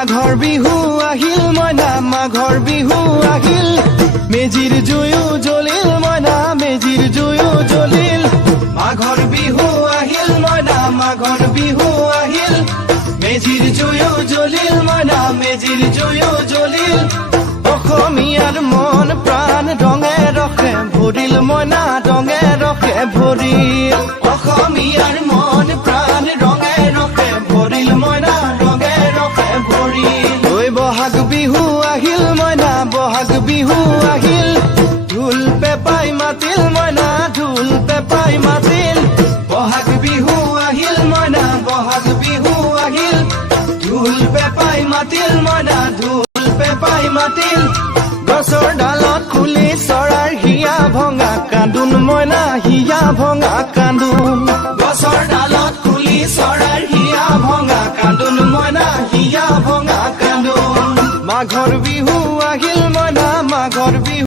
মাঘৰ বিহু আহিল মইনা মাঘৰ বিহু আহিল মেজিৰ জুয়ো জ্বলিল মইনা মেজিৰ জুয়ো জ্বলিল মাঘৰ বিহু আহিল মইনা মাঘৰ বিহু আহিল মেজিৰ জুয়ো জ্বলিল মইনা মেজিৰ জুয়ো জ্বলিল অসমীয়াৰ মন প্ৰাণ ৰঙে ৰখে ভৰিল মইনা ৰঙে ৰখে ভৰিল অসমীয়াৰ মন প্ৰাণ ৰঙে ৰখে ভৰিল মইনা ৰঙে ৰখে ভৰিল ঐ বহাগ বিহু আহিল মইনা বহাগ বিহু আহিল ঢোল পেপাই মাতিল মইনা ঢোল পেপাই মাতিল বহাগ বিহু আহিল মইনা বহাগ বিহু আহিল ঢোল পেপাই মাতিল মইনা ঢোল পেপাই মাতিল গছৰ ডালত খুলি চৰাৰ হিয়া ভঙা কান্দোন মইনা হিয়া ভঙা কান্দোন গছৰ ডালত খুলি চৰাৰ হিয়া ভঙা কান্দোন মইনা হিয়া ভঙা কান্দোন মাঘৰ বিহু আহিল মইনা মাঘৰ বিহু